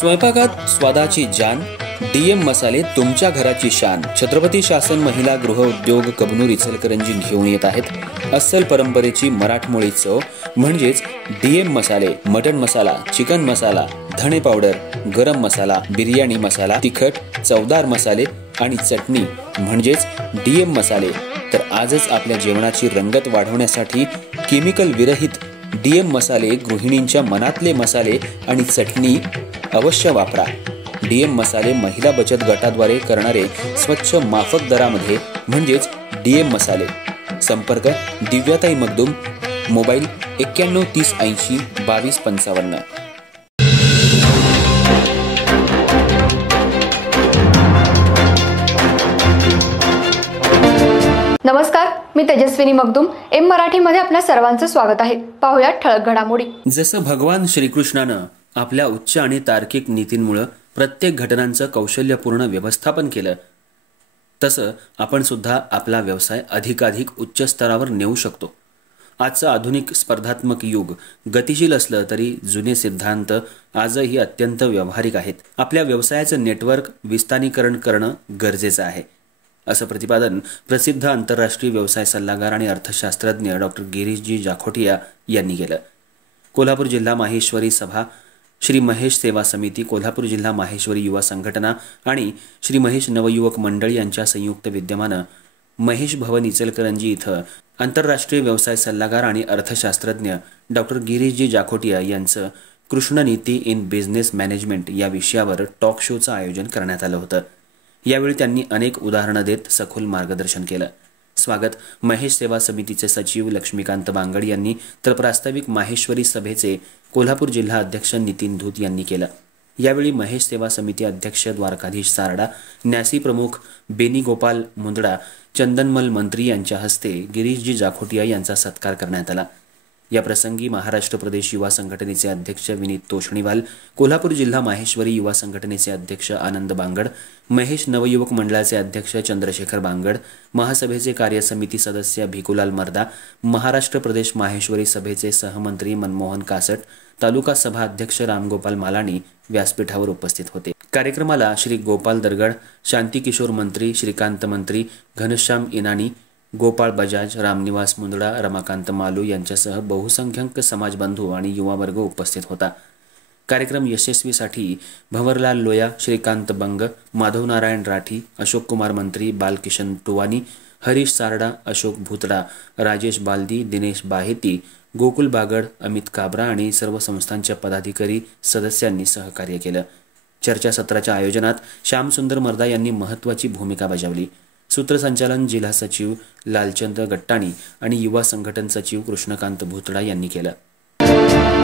स्वयंपाकात स्वादाची जान, डीएम मसाले तुमच्या घराची शान. छत्रपती शासन महिला गृह उद्योग कबनूर इचलकरंजी घेऊन येत आहेत अस्सल परंपरेची मराठमोळी चव म्हणजेच डीएम मसाले. मटन मसाला, चिकन मसाला, धणे पावडर, गरम मसाला, बिर्याणी मसाला, तिखट चवदार मसाले आणि चटणी म्हणजेच डीएम मसाले. तर आजच आपल्या जेवणाची रंगत वाढवण्यासाठी केमिकल विरहित डीएम मसाले, गृहिणींच्या मनातले मसाले आणि चटणी अवश्य वापरा. डीएम मसाले महिला बचत गटाद्वारे करणारे स्वच्छ माफक दरामध्ये म्हणजेच डीएम मसाले. संपर्क दिव्याताई मगदूम, मोबाईल 91 30 80 22 55. नमस्कार, मी तेजस्विनी मगदूम. एम मराठीमध्ये आपल्या सर्वांचं स्वागत आहे. पाहूया ठळक घडामोडी. जसं भगवान श्रीकृष्णानं आपल्या उच्च आणि तार्किक नीतींमुळे प्रत्येक घटनांचं कौशल्यपूर्ण व्यवस्थापन केलं, तसं आपण सुद्धा आपला व्यवसाय अधिकाधिक उच्च स्तरावर नेऊ शकतो. आजचं आधुनिक स्पर्धात्मक युग गतिशील असलं तरी जुने सिद्धांत आजही अत्यंत व्यावहारिक आहेत. आपल्या व्यवसायाचं नेटवर्क विस्तारीकरण करणं गरजेचं आहे, असं प्रतिपादन प्रसिद्ध आंतरराष्ट्रीय व्यवसाय सल्लागार आणि अर्थशास्त्रज्ञ डॉक्टर गिरीशजी जाखोटिया यांनी केलं. कोल्हापूर जिल्हा माहेश्वरी सभा, श्री महेश सेवा समिती, कोल्हापूर जिल्हा माहेश्वरी युवा संघटना आणि श्री महेश नवयुवक मंडळ यांच्या संयुक्त विद्यमानं महेश भवन इचलकरंजी इथं आंतरराष्ट्रीय व्यवसाय सल्लागार आणि अर्थशास्त्रज्ञ डॉक्टर गिरीशजी जाखोटिया यांचं कृष्णनीती इन बिझनेस मॅनेजमेंट या विषयावर टॉक शोचं आयोजन करण्यात आलं होतं. यावेळी त्यांनी अनेक उदाहरणं देत सखोल मार्गदर्शन केलं. स्वागत महेश सेवा समितीचे सचिव लक्ष्मीकांत बांगड यांनी तर प्रास्ताविक माहेश्वरी सभेचे कोल्हापूर जिल्हा अध्यक्ष नितीन धूत यांनी केलं. यावेळी महेश सेवा समिती अध्यक्ष द्वारकाधीश सारडा, न्यासी प्रमुख बेनी गोपाल मुंदडा, चंदनमल मंत्री यांच्या हस्ते गिरीशजी जाखोटिया यांचा सत्कार करण्यात आला. या प्रसंगी महाराष्ट्र प्रदेश युवा संघटनेचे अध्यक्ष विनीत तोषणीवाल, कोल्हापूर जिल्हा माहेश्वरी युवा संघटनेचे अध्यक्ष आनंद बांगड, महेश नवयुवक मंडळाचे अध्यक्ष चंद्रशेखर बांगड, महासभेचे कार्यसमिती सदस्य भिकुलाल मर्दा, महाराष्ट्र प्रदेश माहेश्वरी सभेचे सहमंत्री मनमोहन कासट, तालुका सभा अध्यक्ष रामगोपाल मालानी व्यासपीठावर उपस्थित होते. कार्यक्रमाला श्री गोपाल दरगड, शांती किशोर मंत्री, श्रीकांत मंत्री, घनश्याम इनानी, गोपाळ बजाज, रामनिवास मुंदडा, रमाकांत मालू यांच्यासह बहुसंख्याक समाजबंधू आणि युवा वर्ग उपस्थित होता. कार्यक्रम यशस्वीसाठी भंवरलाल लोया, श्रीकांत बंग, माधव नारायण राठी, अशोक कुमार मंत्री, बालकिशन टुवानी, हरीश सारडा, अशोक भूतडा, राजेश बालदी, दिनेश बाहेती, गोकुल बागड, अमित काबरा आणि सर्व संस्थांच्या पदाधिकारी सदस्यांनी सहकार्य केलं. चर्चासत्राच्या आयोजनात श्यामसुंदर मर्दा यांनी महत्त्वाची भूमिका बजावली. सूत्रसंचालन जिल्हा सचिव लालचंद गट्टाणी आणि युवा संघटन सचिव कृष्णकांत भूतडा यांनी केलं.